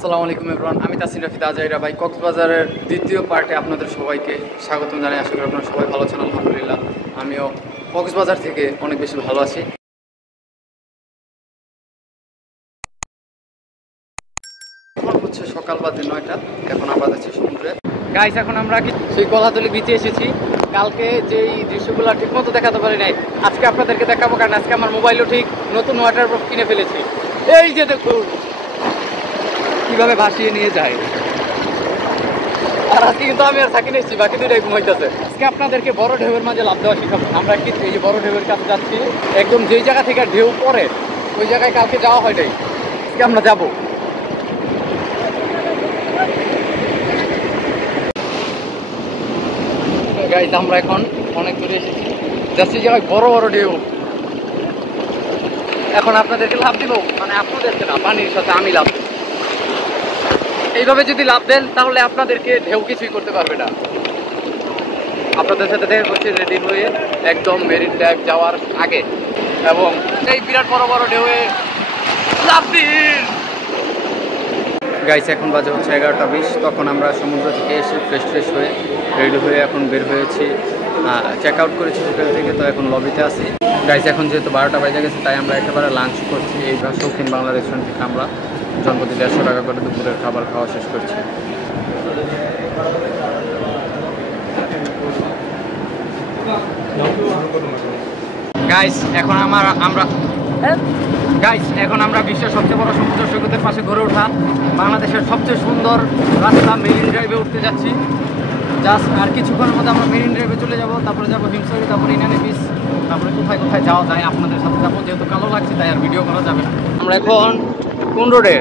আসসালামু আলাইকুম এভরিওয়ান, আমি তাসিন রাফিদ আজাইরা ভাই কক্সবাজারের দ্বিতীয় পার্টে আপনাদের সবাইকে স্বাগতম জানাই। আশা করি আপনারা সবাই ভালো আছেন। আলহামদুলিল্লাহ আমিও কক্সবাজার থেকে অনেক বেশি ভালো আছি। এখন হচ্ছে সকাল বাজে 9টা, এখন আমরা যাচ্ছি সমুদ্রে। গাইস, এখন আমরা সেই কলাতলি বিচে এসেছি। কালকে যেই দৃশ্যগুলো ঠিকমতো দেখাতে পারি নাই, আজকে আপনাদেরকে দেখাবো, কারণ আজকে আমার মোবাইলও ঠিক নতুন ওয়াটারপ্রুফ কিনে ফেলেছি। এই যে দেখুন কিভাবে ভাসিয়ে নিয়ে যায়। আর আজকে কিন্তু আমি আর থাকি নিয়েছি, বাকি দুটাই ঘুমাইতেছে। আজকে আপনাদেরকে বড় ঢেউয়ের মাঝে লাভ দেওয়া শিখাবো। আমরা কিন্তু এই যে বড় ঢেউয়ের কাছে যাচ্ছি, একদম যেই জায়গা থেকে ঢেউ পড়ে ওই জায়গায় কালকে যাওয়া হয় নাই, আজকে আমরা যাবো। গাইস, আমরা এখন অনেক দূরে এসেছি, যাচ্ছি জায়গায় বড় বড় ঢেউ। এখন আপনাদেরকে লাভ দিব, মানে আপনাদেরকে না, পানির সাথে আমি লাভ দেব। এইভাবে যদি লাভ দেন তাহলে আপনাদেরকে ঢেউ কিছুই করতে পারবে না। আপনাদের সাথে দেখা করছি রেডি হয়ে একদম মেরিন ড্রাইভ যাওয়ার আগে, এবং এই বিরাট বড় বড় ঢেউয়ে লাভ দিন। গাইস, এখন বাজে হচ্ছে 11টা 20। তখন আমরা সমুদ্র থেকে এসে ফ্রেশ হয়ে রেডি হয়ে এখন বের হয়েছি। চেক আউট করেছি হোটেল থেকে, তো এখন লবিতে আছি। গাইস, এখন যেহেতু 12টা বাজে গেছে, তাই আমরা একেবারে লাঞ্চ করছি। এই শৌখিন বাংলা রেস্টুরেন্ট থেকে আমরা জনপ্রতি 150 টাকা করে দুপুরের খাবার খাওয়া শেষ করছি। গাইস, এখন আমরা বিশ্বের সবচেয়ে বড় সমুদ্র সৈকতের পাশে গড়ে ওঠা বাংলাদেশের সবচেয়ে সুন্দর রাস্তা মেরিন ড্রাইভে উঠতে যাচ্ছি। জাস্ট আর কিছুক্ষণের মধ্যে আমরা মেরিন ড্রাইভে চলে যাব, তারপরে যাবো হিমসরি, তারপরে ইনানি বিচ, তারপরে কোথায় কোথায় যাওয়া যায় আপনাদের সাথে যাবো। যেহেতু কালো লাগছে তাই আর ভিডিও করা যাবে না। আমরা এখন কোন রোডে?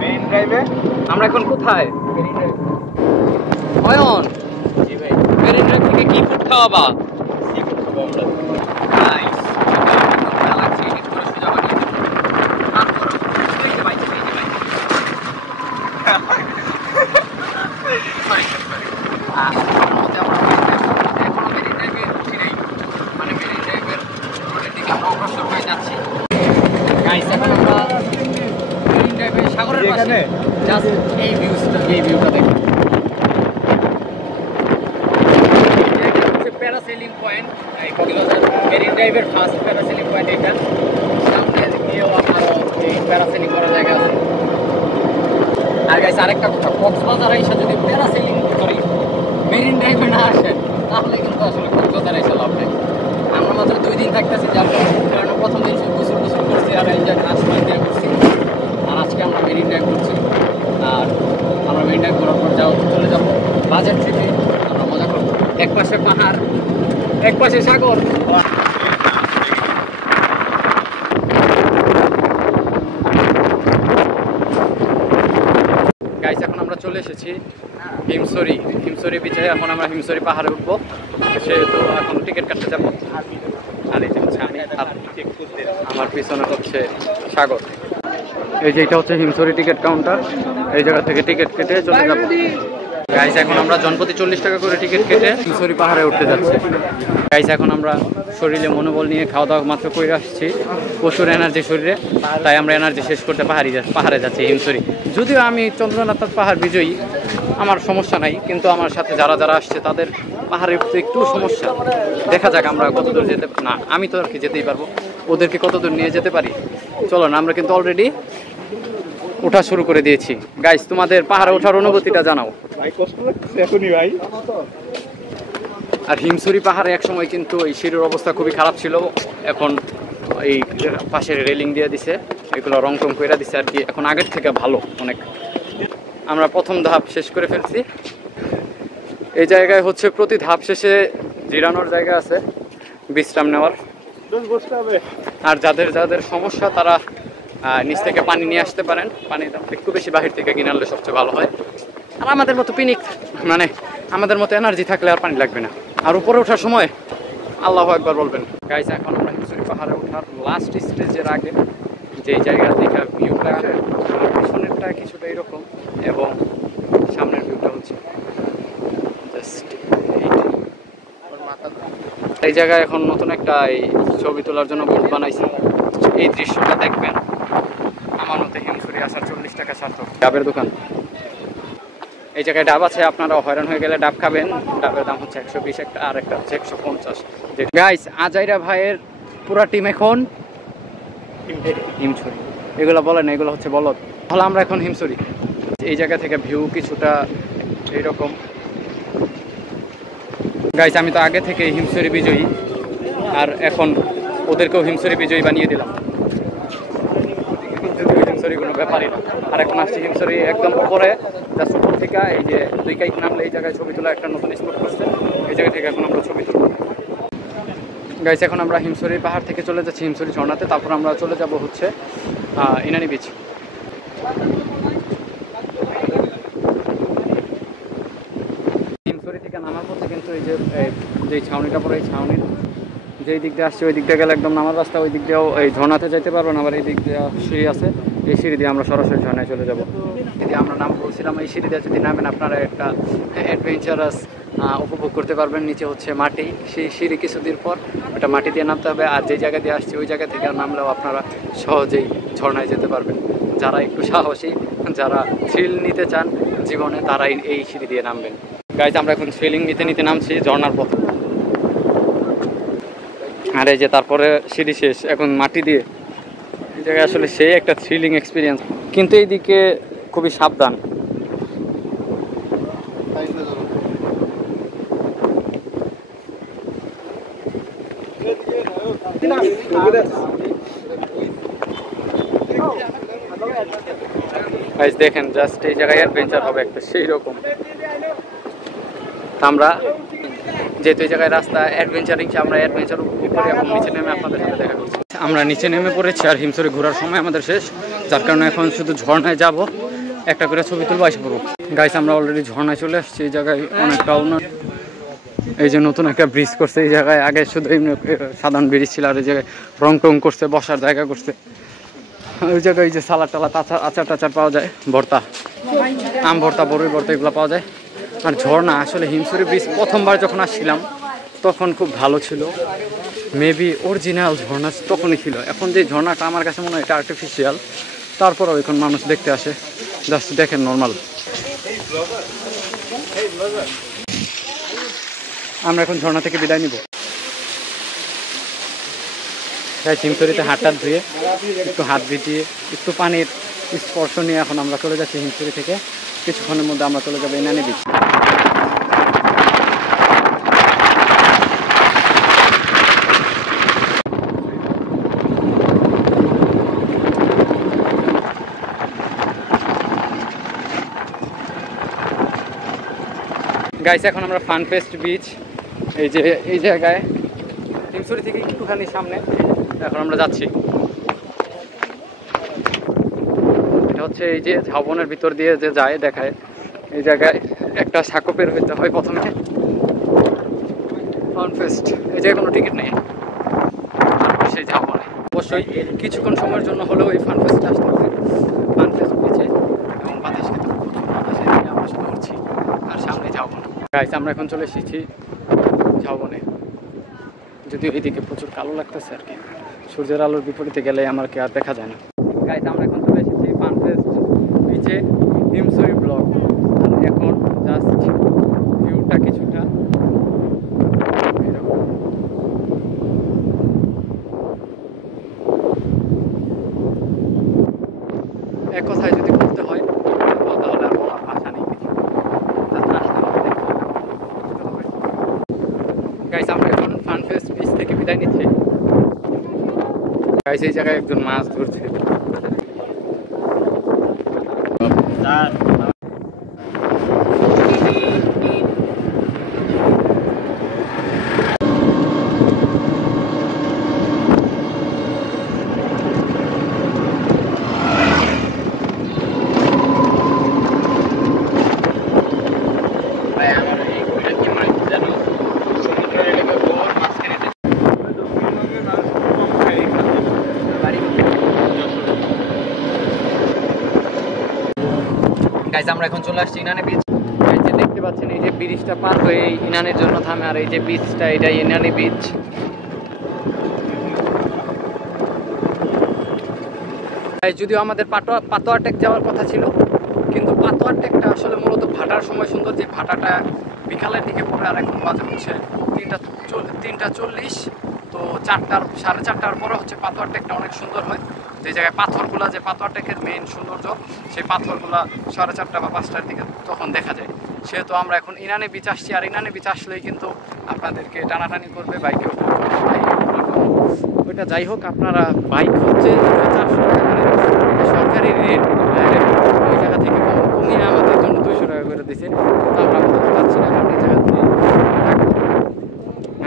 মেরিন ড্রাইভে। আমরা এখন কোথায়? Marine drive. অয়ন, জি ভাই, মেরিন ড্রাইভ থেকে কি ফুড খাওয়াবা? সি ফুড খাবো আমরা। নাইস। সাগরের পাশে জাস্ট এই ভিউটা দেখুন। হচ্ছে প্যারাসেলিং পয়েন্ট, মেরিন ড্রাইভের ফার্স্ট প্যারাসেলিং পয়েন্ট এটা। সামনে গিয়েও আপনারও এই প্যারাসেলিং করার জায়গা আছে। আর গাইস, আরেকটা কথা, কক্সবাজার এসে যদি প্যারাসেলিং করি মেরিন ড্রাইভে না আসেন তাহলে কিন্তু আসলে কক্সবাজার এসে লাভ নেই। আমরা মাত্র 2 দিন থাকতেছি, যার কারণে প্রথম দিন গোসল করছি আর এই যে নাস্তা দিয়ে করছি। আর আজকে আমরা মেরিন ড্রাইভ করছি, আর আমরা মেরিন ড্রাইভ করার পর চলে যাবো বাজেট ট্রিপে। আমরা মজা করবো, এক পাশে পাহাড় এক পাশে সাগর। গাইস, এখন আমরা চলে এসেছি হিমসরি বিচে। এখন আমরা হিমসরি পাহাড়ে উঠবো, সেহেতু এখন টিকিট কাটতে যাবো। আর এই যে হচ্ছে আমার পিছনে হচ্ছে সাগর। এই যে এটা হচ্ছে হিমসরি টিকিট কাউন্টার, এই জায়গা থেকে টিকিট কেটে চলে যাবো। গাইস, এখন আমরা জনপ্রতি 40 টাকা করে টিকিট কেটে হিমসরি পাহাড়ে উঠতে যাচ্ছি। গাইস, এখন আমরা শরীরে মনোবল নিয়ে খাওয়া দাওয়া মাত্র করে আসছি, প্রচুর এনার্জি শরীরে, তাই আমরা এনার্জি শেষ করতে পাহাড়ে যাচ্ছি হিমসরি। যদিও আমি চন্দ্রনাথ পাহাড় বিজয়ী, আমার সমস্যা নাই, কিন্তু আমার সাথে যারা আসছে তাদের পাহাড়ে উঠতে একটু সমস্যা। দেখা যাক আমরা কতদূর যেতে, না আমি তো আর কি যেতেই পারবো, ওদেরকে কতদূর নিয়ে যেতে পারি। চলো না, আমরা কিন্তু অলরেডি ওঠা শুরু করে দিয়েছি। গাইস, তোমাদের পাহাড়ে ওঠার অনুভূতিটা জানাও। ভাই কষ্ট লাগছে এখনই ভাই। আর হিমসরি পাহাড়ে একসময় কিন্তু এই সিঁড়ির অবস্থা খুবই খারাপ ছিল, এখন এই পাশের রেলিং দিয়ে দিছে, এগুলো রং টং করে দিছে আর কি, এখন আগের থেকে ভালো অনেক। আমরা প্রথম ধাপ শেষ করে ফেলছি। এই জায়গায় হচ্ছে প্রতি ধাপ শেষে জিরানোর জায়গা আছে, বিশ্রাম নেওয়ার। আর যাদের সমস্যা তারা নিচ থেকে পানি নিয়ে আসতে পারেন, পানি একটু বেশি বাহির থেকে কিনে আনলে সবচেয়ে ভালো হয়। আর আমাদের মতো পিনিক, মানে আমাদের মতো এনার্জি থাকলে আর পানি লাগবে না। আর উপরে ওঠার সময় আল্লাহু আকবার বলবেন। গাইস, এখন আমরা হিমসরি পাহাড়ে ওঠার লাস্ট স্টেজের আগে যে জায়গা থেকে ভিউটা, পিছনেরটা কিছুটা এরকম এবং সামনের ভিউটা হচ্ছে জাস্ট এই জায়গায়। এখন নতুন একটা এই ছবি তোলার জন্য বোর্ড বানাইছে, এই দৃশ্যটা দেখবেন। আমার মতে হিমসরি আসার 40 টাকা দেখা সার্থক। ডাবের দোকান, এই জায়গায় ডাব আছে, আপনারা হয়রান হয়ে গেলে ডাব খাবেন। ডাবের দাম হচ্ছে 120 একটা, আর একটা হচ্ছে 150। গাইস আজাইরা ভাইয়ের পুরা টিম এখন হিমছড়ি। এগুলো বলে না, এগুলো হচ্ছে বলদ। তাহলে আমরা এখন হিমছড়ি। এই জায়গা থেকে ভিউ কিছুটা এইরকম। গাইস আমি তো আগে থেকে হিমছড়ি বিজয়ী, আর এখন ওদেরকেও হিমছড়ি বিজয়ী বানিয়ে দিলাম। হিমছড়ি কোনো ব্যাপারই না। আর এখন আসছি হিমছড়ি একদম উপরে, জাস্ট উপর থেকে এই যে 2 কাইক নামলে এই জায়গায় ছবি তোলা একটা নতুন স্পট করছে। এই জায়গা থেকে এখন আমরা ছবি তুলব। গাইস এখন আমরা হিমছড়ি পাহাড় থেকে চলে যাচ্ছি হিমছড়ি ঝর্ণাতে, তারপর আমরা চলে যাব হচ্ছে ইনানি বিচ। হিমছড়ি থেকে নামার পথে কিন্তু এই যে ছাউনিটা পরে, এই ছাউনির যেই দিক দিয়ে আসছে ওই দিক দিয়ে গেলে একদম নামার রাস্তা, ওই দিক দিয়েও এই ঝর্ণাতে যেতে পারবো না। আবার এই দিক দিয়ে সিঁড়ি আছে, এই সিঁড়ি দিয়ে আমরা সরাসরি ঝর্ণায় চলে যাব। যদি আমরা নাম বলছিলাম, এই সিঁড়ি দিয়ে যদি নামেন আপনারা একটা অ্যাডভেঞ্চারাস উপভোগ করতে পারবেন। নিচে হচ্ছে মাটি, সেই সিঁড়ি কিছুদিন পর একটা মাটি দিয়ে নামতে হবে। আর যে জায়গা দিয়ে আসছে ওই জায়গা থেকে নামলেও আপনারা সহজেই ঝর্ণায় যেতে পারবেন। যারা একটু সাহসী, যারা থ্রিল নিতে চান জীবনে, তারাই এই সিঁড়ি দিয়ে নামবেন। গাইজ আমরা এখন থ্রিলিং নিতে নিতে নামছি ঝর্ণার পথ। আর এই যে তারপরে সিঁড়ি শেষ, এখন মাটি দিয়ে। এই জায়গায় আসলে সেই একটা থ্রিলিং এক্সপিরিয়েন্স, কিন্তু এইদিকে খুবই সাবধান। দেখেন জাস্ট এই জায়গায় অ্যাডভেঞ্চার হবে একটা সেই রকম। আমরা যেহেতু এই জায়গায় রাস্তা অ্যাডভেঞ্চারিং, আমরা অ্যাডভেঞ্চার উপভোগ করি। এখন নিচে নেমে আপনাদের সাথে দেখা করছি। আমরা নিচে নেমে পড়েছি, আর হিমছড়ি ঘোরার সময় আমাদের শেষ, যার কারণে এখন শুধু ঝর্ণায় যাব, একটা করে ছবি তুলবো, এসে পড়বো। গাইস আমরা অলরেডি ঝর্ণায় চলে আসছি। এই জায়গায় অনেকটা এই যে নতুন একটা ব্রিজ করছে এই জায়গায়। আগে শুধু এমনি সাধারণ ব্রিজ ছিল, আর এই জায়গায় রং টং করছে, বসার জায়গা করছে। ওই জায়গায় যে সালাদ টালাদ, আচার টাচার পাওয়া যায়, ভর্তা, আম ভর্তা, বড়ই ভর্তা, এগুলো পাওয়া যায়। আর ঝর্ণা আসলে হিমছড়ি ব্রিজ প্রথমবার যখন আসছিলাম তখন খুব ভালো ছিল, মেবি অরিজিনাল ঝর্ণা তখনই ছিল। এখন যে ঝর্ণাটা আমার কাছে মনে হয় এটা আর্টিফিশিয়াল, তারপরেও এখন মানুষ দেখতে আসে। জাস্ট দেখেন নর্মাল। আমরা এখন ঝর্ণা থেকে বিদায় নিব। তাই হিমছড়িতে হাত টাত ধুয়ে একটু হাত ভিজিয়ে একটু পানির স্পর্শ নিয়ে এখন আমরা চলে যাচ্ছি হিমছড়ি থেকে। কিছুক্ষণের মধ্যে আমরা চলে যাবো ইনানি বিচ। গাইস এখন আমরা ফানফেস্ট বিচ, এই যে এই জায়গায় হিমছড়ি থেকে একটুখানি সামনে এখন আমরা যাচ্ছি। এটা হচ্ছে এই যে ঝাউবনের ভিতর দিয়ে যে যায় দেখায়, এই জায়গায় একটা সাঁকো পের হইতে হয় প্রথমে। ফানফেস্ট, এই জায়গায় কোনো টিকিট নেই, সেই ঝাউবনে অবশ্যই কিছুক্ষণ সময়ের জন্য হলেও এই ফানফেস্টে আসতে হবে। ফানফেস্ট বিচে এবং বাতাস খেতে বাতাসে আমরা শুধু উঠছি, আর সামনে ঝাউবন। গাইস আমরা এখন চলে এসেছি ঝাউবনে, যদিও এদিকে প্রচুর কালো লাগতেছে আর কি, সূর্যের আলোর বিপরীতে গেলে আমাকে আর দেখা যায় না। গাইস আমরা এখন চলে এসেছি ফানফেস্ট বিচে, হিমছড়ি ব্লক। আর এখন জাস্ট ভিউটা কিছুটা এক কথায় যদি বলতে হয় তাহলে আর বলার ভাষা নেই কিছু। গাইস আমরা এখন ফানফেস্ট বিচ থেকে বিদায় নিচ্ছি। গাইস এই জায়গায় একজন মাছ ধরছে। গাইস আমরা এখন চলে আসছি ইনানি বিচ। এই যে দেখতে পাচ্ছেন এই যে ব্রিজটা পার হয়ে ইনানের জন্য থামে, আর এই যে বিচটা এটা ইনানি বিচ। যদিও আমাদের পাতোয়া টেক যাওয়ার কথা ছিল, কিন্তু পাতোয়া টেকটা আসলে মূলত ভাটার সময় সুন্দর, যে ভাটাটা বিকালের দিকে পড়ে। আর এখন বাজে হচ্ছে 3:40, তো 4টার 4:30টার পরে হচ্ছে পাতোয়া টেকটা অনেক সুন্দর হয়। যে জায়গায় পাথরগুলা, যে পাতোয়া টেকের মেইন সৌন্দর্য, সেই পাথরগুলা 4:30 বা 5টার দিকে তখন দেখা যায়। সেহেতু আমরা এখন ইনানি বিচ আসছি, আর ইনানি বিচ আসলেই কিন্তু আপনাদেরকে টানাটানি করবে বাইকে। ওইটা যাই হোক, আপনারা বাইক হচ্ছে 400 টাকা করে সরকারি রেট, ওই জায়গা থেকে কমিয়ে আমাদের জন্য 200 টাকা করে দিছে। তো আমরা কোথাও পাচ্ছি না, কারণ এই জায়গা থেকে।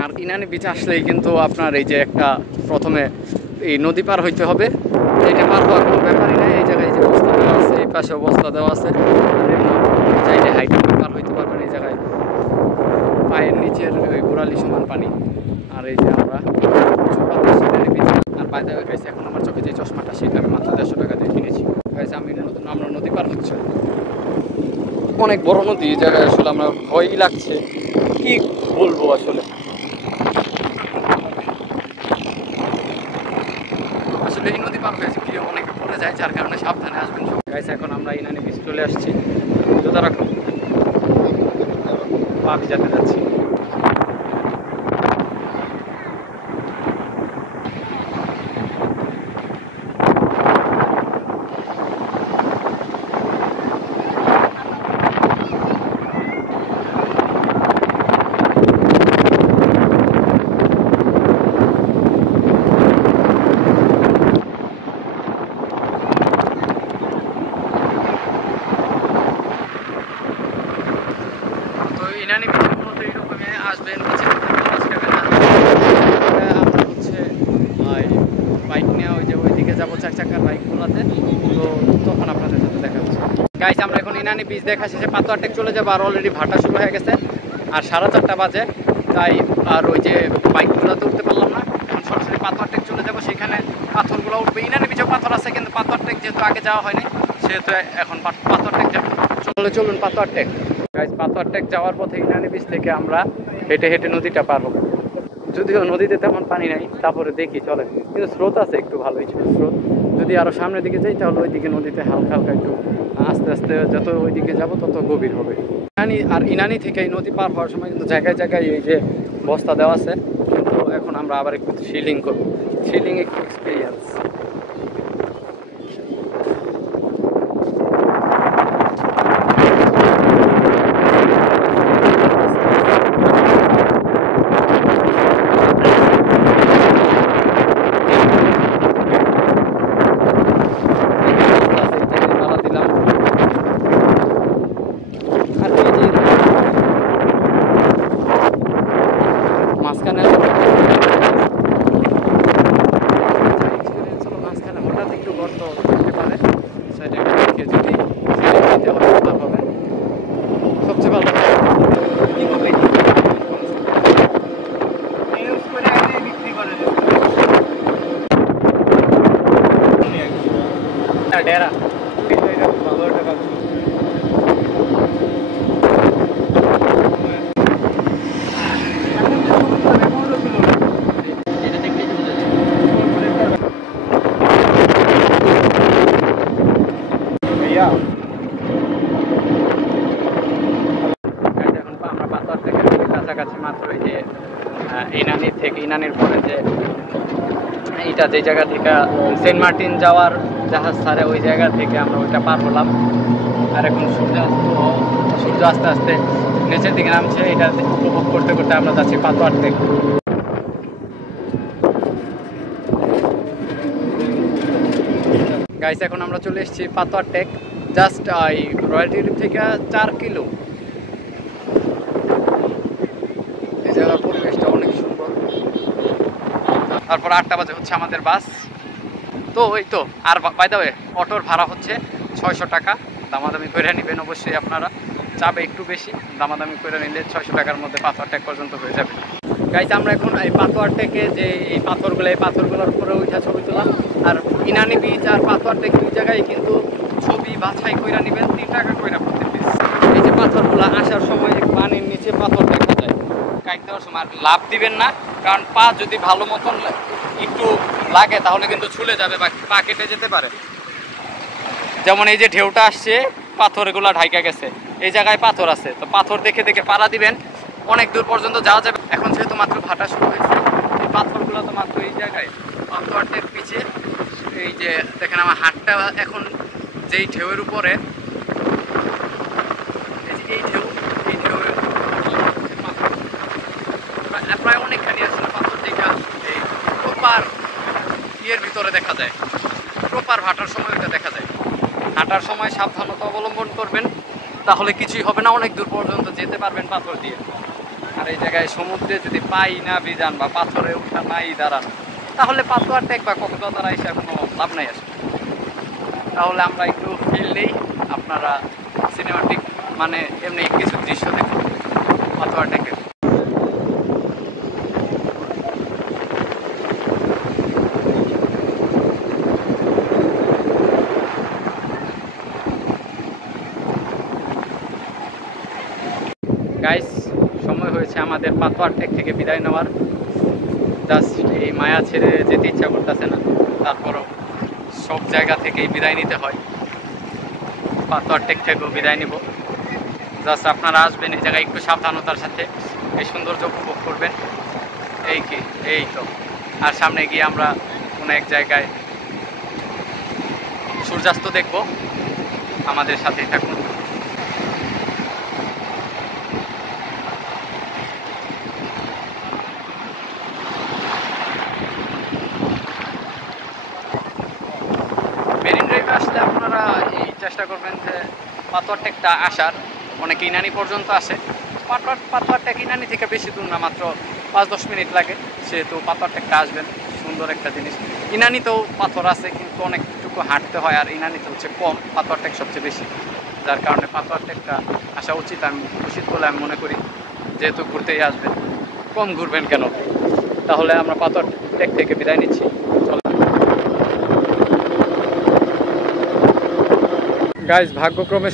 আর ইনানি বিচ আসলেই কিন্তু আপনার এই যে একটা প্রথমে এই নদী পার হইতে হবে। এটা পার হওয়ার কোনো ব্যাপারই নেই। এই জায়গায় যে বস্তা দেওয়া আছে, এই পাশে বস্তা দেওয়া আছে, চাইলে হাইট পার হইতে পারবেন। এই জায়গায় পায়ের নিচের ওই গোড়ালি সমান পানি। আর এই যে আমরা আর বাইরে গেছে, এখন আমার চোখে যে চশমাটা সেটা আমি মাত্র 150 টাকা দিয়ে কিনেছি। আমরা নদী পার হচ্ছে, অনেক বড় নদী। এই জায়গায় আসলে আমরা ভয়ই লাগছে, কি বলবো আসলে। আসলে এই নদী পার হয়েছে কি অনেকে পড়ে যায়, যার কারণে সাবধানে আসবেন সব। এখন আমরা ইনানি বিচ চলে আসছি, জুতা রাখো, পা ভিজাতে যাচ্ছি। ইনানি বিচের মতো এইরকমই আসবেন, নিচে আমরা হচ্ছে বাইক নিয়ে ওই যে ওইদিকে যাবো 4 চাকার বাইকগুলোতে। তো তখন আপনাদের সাথে দেখা হচ্ছে। গাইস, আমরা এখন ইনানি বিচ দেখা শেষে পাতোয়া টেক চলে যাবো। আর অলরেডি ভাটা শুরু হয়ে গেছে, আর 4:30 বাজে, তাই আর ওই যে বাইকগুলোতে উঠতে পারলাম না। এখন সরাসরি পাতোয়া টেক চলে যাবো, সেখানে পাথরগুলো উঠবে। ইনানি বিচেও পাথর আছে, কিন্তু পাতোয়া টেক যেহেতু আগে যাওয়া হয়নি, সেহেতু এখন পাতোয়া টেক যাবো। চলুন পাতোয়া টেক। গাইস, পাতোয়া টেক যাওয়ার পথে ইনানি বিচ থেকে আমরা হেঁটে হেঁটে নদীটা পার হবো। যদিও নদীতে তেমন পানি নাই, তারপরে দেখি চলে, কিন্তু স্রোত আছে একটু, ভালোই স্রোত। যদি আরো সামনের দিকে যাই তাহলে ওইদিকে নদীতে হালকা হালকা একটু আস্তে আস্তে যত ওইদিকে যাব তত গভীর হবে। আর ইনানি থেকে এই নদী পার হওয়ার সময় কিন্তু জায়গায় জায়গায় এই যে বস্তা দেওয়া আছে, কিন্তু এখন আমরা আবার একটু শিলিং করবো। শিলিং একটু এক্সপিরিয়েন্স। মাঝখানে হঠাৎ একটু গর্ত হতে পারে, সেটা দেখে যদি দিতে হবে ভালোভাবে সবচেয়ে ভালো। ডেরা কাছাকাছি মাত্র এই যে ইনানির পরে যে এইটা যে জায়গা থেকে সেন্ট মার্টিন যাওয়ার জাহাজ ছাড়ে, ওই জায়গা থেকে আমরা ওইটা পার হলাম। আর এখন সূর্য আস্তে আস্তে নিচের দিকে নামছে, এটা উপভোগ করতে করতে আমরা যাচ্ছি পাতোয়া টেক। গাইস, এখন আমরা চলে এসেছি পাতোয়া টেক, জাস্ট এই রয়্যাল টিউব থেকে 4 কিলো। এই জায়গার পরিবেশটা অনেক সুন্দর। তারপর 8টা বাজে হচ্ছে আমাদের বাস। তো ওই তো, আর বাই দ্য ওয়ে অটোর ভাড়া হচ্ছে 600 টাকা। দামাদামি করে নেবেন অবশ্যই আপনারা, চাপে একটু বেশি, দামাদামি করে নিলে 600 টাকার মধ্যে পাতোয়া টেক পর্যন্ত হয়ে যাবে। গাইস, আমরা এখন এই পাতোয়া টেকে যে এই পাথরগুলোর উপরে ওইটা ছবি তোলা। আর ইনানি বিচ আর পাতোয়া টেক দুই জায়গায় কিন্তু ছবি বাছাই করে নেবেন, 3 টাকা করে প্রতি পিস। এই যে পাথরগুলো আসার সময় পানির নিচে পাথর দেখা যায়, কাইট দেওয়ার সময় আর লাভ দিবেন না, কারণ পা যদি ভালো মতন একটু লাগে তাহলে কিন্তু ছুলে যাবে বা পা কেটে যেতে পারে। যেমন এই যে ঢেউটা আসছে, পাথরগুলা ঢাইকা গেছে, এই জায়গায় পাথর আছে, তো পাথর দেখে দেখে পাড়া দিবেন, অনেক দূর পর্যন্ত যাওয়া যাবে। এখন যেহেতু মাত্র ভাটা শুরু হয়েছে, এই পাথরগুলো তো মাত্র এই জায়গায় পাথরের পিছে, এই যে দেখেন আমার হাতটা এখন যেই ঢেউয়ের উপরে, এই ঢেউ প্রায় অনেকখানি আছে পাথর, যেটা এই প্রপার ইয়ের ভিতরে দেখা যায়, প্রপার হাঁটার সময় এটা দেখা যায়। হাঁটার সময় সাবধানতা অবলম্বন করবেন, তাহলে কিছুই হবে না, অনেক দূর পর্যন্ত যেতে পারবেন পাথর দিয়ে। আর এই জায়গায় সমুদ্রে যদি পাই না বিধান বা পাথরে উঠা নাই দাঁড়ান, তাহলে পাথর টেক বা কক্সবাজার এসে কোনো লাভ নাই আসে। তাহলে আমরা একটু ফিল নেই, আপনারা সিনেমাটিক মানে এমনি কিছু দৃশ্য দেখুন পাথর টেকের। গাইস, সময় হয়েছে আমাদের পাথর টেক থেকে বিদায় নেওয়ার। জাস্ট এই মায়া ছেড়ে যেতে ইচ্ছা করতেছে না, তারপরও সব জায়গা থেকেই বিদায় নিতে হয়। পাথর টেক থেকেও বিদায় নিব। জাস্ট আপনারা আসবেন এই জায়গায় একটু সাবধানতার সাথে, এই সৌন্দর্য উপভোগ করবেন, এই তো। আর সামনে গিয়ে আমরা কোনো এক জায়গায় সূর্যাস্ত দেখব, আমাদের সাথেই থাকুন। মেরিন ড্রাইভে আসলে আপনারা এই চেষ্টা করবেন যে পাথর টেকটা আসার, অনেকে ইনানি পর্যন্ত আসে। পাথর টেক ইনানি থেকে বেশি দূর না, মাত্র 5-10 মিনিট লাগে, সেহেতু পাথর টেকটা আসবেন, সুন্দর একটা জিনিস। ইনানিতেও পাথর আছে, কিন্তু অনেকটুকু হাঁটতে হয়, আর ইনানিতে হচ্ছে কম, পাথর টেক সবচেয়ে বেশি, যার কারণে পাথর টেকটা আসা উচিত, আমি উচিত বলে আমি মনে করি। যেহেতু ঘুরতেই আসবেন, কম ঘুরবেন কেন? তাহলে আমরা পাথর টেক থেকে বিদায় নিচ্ছি। গাইস, ভাগ্যক্রমে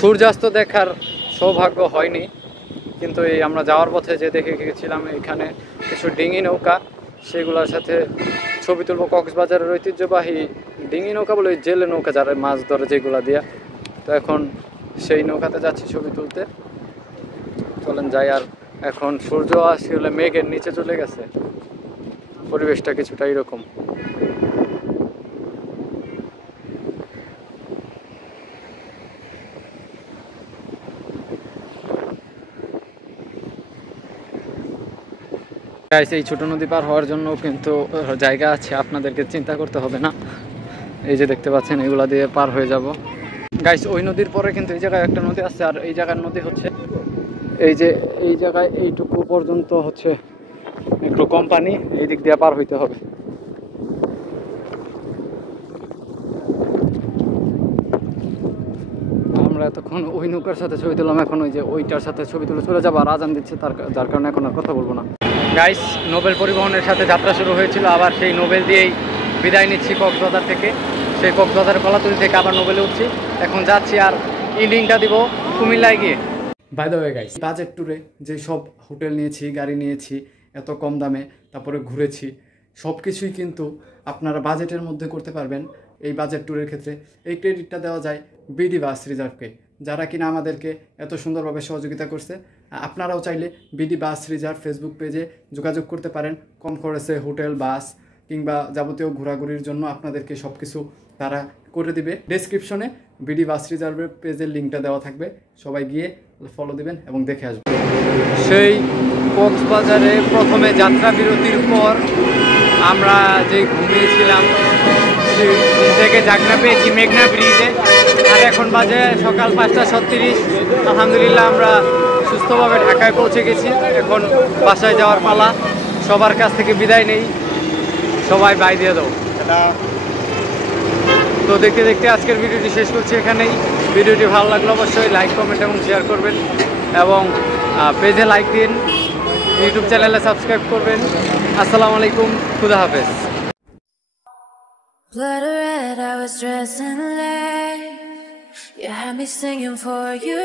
সূর্যাস্ত দেখার সৌভাগ্য হয়নি, কিন্তু এই আমরা যাওয়ার পথে যে দেখে গেছিলাম এখানে কিছু ডিঙি নৌকা, সেগুলোর সাথে ছবি তুলব। কক্সবাজারের ঐতিহ্যবাহী ডিঙি নৌকা বলে, ওই জেলে নৌকা যারা মাছ ধরে যেগুলা দিয়া, তো এখন সেই নৌকাতে যাচ্ছি ছবি তুলতে। চলেন যাই। আর এখন সূর্য আসলে মেঘের নিচে চলে গেছে, পরিবেশটা কিছুটা এরকম। গাইস, এই ছোট নদী পার হওয়ার জন্য কিন্তু জায়গা আছে, আপনাদেরকে চিন্তা করতে হবে না। এই যে দেখতে পাচ্ছেন, এগুলা দিয়ে পার হয়ে যাব। গাইস, ওই নদীর পরে কিন্তু এই জায়গায় একটা নদী আছে, আর এই জায়গার নদী হচ্ছে এই যে এই জায়গায় এইটুকু পর্যন্ত হচ্ছে একটু কোম্পানি, এই দিক দিয়ে পার হইতে হবে। আমরা এতক্ষণ ওই নৌকার সাথে ছবি তুললাম, এখন ওই যে ওইটার সাথে ছবি তুলে চলে যাবো, আর আজান দিচ্ছে, যার কারণে এখন আর কথা বলবো না। গাইস, নোবেল পরিবহনের সাথে যাত্রা শুরু হয়েছিল, আবার সেই নোবেল দিয়েই বিদায় নিচ্ছি কক্সবাজার থেকে। সেই কক্সবাজারের কলাতলি থেকে আবার নোবেলে উঠছি, এখন যাচ্ছি আর ইন্ডিংটা দিব কুমিল্লায় গিয়ে। By the way guys, budget ট্যুরে যে সব হোটেল নিয়েছি, গাড়ি নিয়েছি এত কম দামে, তারপরে ঘুরেছি, সব কিছুই কিন্তু আপনারা বাজেটের মধ্যে করতে পারবেন। এই বাজেট ট্যুরের ক্ষেত্রে এই ক্রেডিটটা দেওয়া যায় বিডি বাস রিজার্ভকে, যারা কিনা আমাদেরকে এত সুন্দরভাবে সহযোগিতা করছে। আপনারাও চাইলে বিডি বাস রিজার্ভ ফেসবুক পেজে যোগাযোগ করতে পারেন। কম খরচে হোটেল, বাস কিংবা যাবতীয় ঘোরাঘুরির জন্য আপনাদেরকে সব কিছু তারা করে দিবে। ডেসক্রিপশনে বিডি বাস রিজার্ভের পেজের লিঙ্কটা দেওয়া থাকবে, সবাই গিয়ে ফলো দিবেন এবং দেখে আসবেন। সেই কক্সবাজারে প্রথমে যাত্রা বিরতির পর আমরা যে ঘুমিয়েছিলাম, সেই ঘুম থেকে জাগনা পেয়েছি মেঘনা ব্রিজে, আর এখন বাজে সকাল 5:36। আলহামদুলিল্লাহ আমরা সুস্থভাবে ঢাকায় পৌঁছে গেছি। এখন বাসায় যাওয়ার পালা, সবার কাছ থেকে বিদায় নেই, সবাই বাই দিয়ে দাও। তো দেখতে দেখতে আজকের ভিডিওটি শেষ করছি এখানেই। ভিডিওটি ভালো লাগলে অবশ্যই লাইক, কমেন্ট এবং শেয়ার করবেন, এবং পেজে লাইক দিন, ইউটিউব চ্যানেলে সাবস্ক্রাইব করবেন। আসসালামু আলাইকুম, খুদা হাফেজ। Blood red, I was dressed in late. You had me singing for you.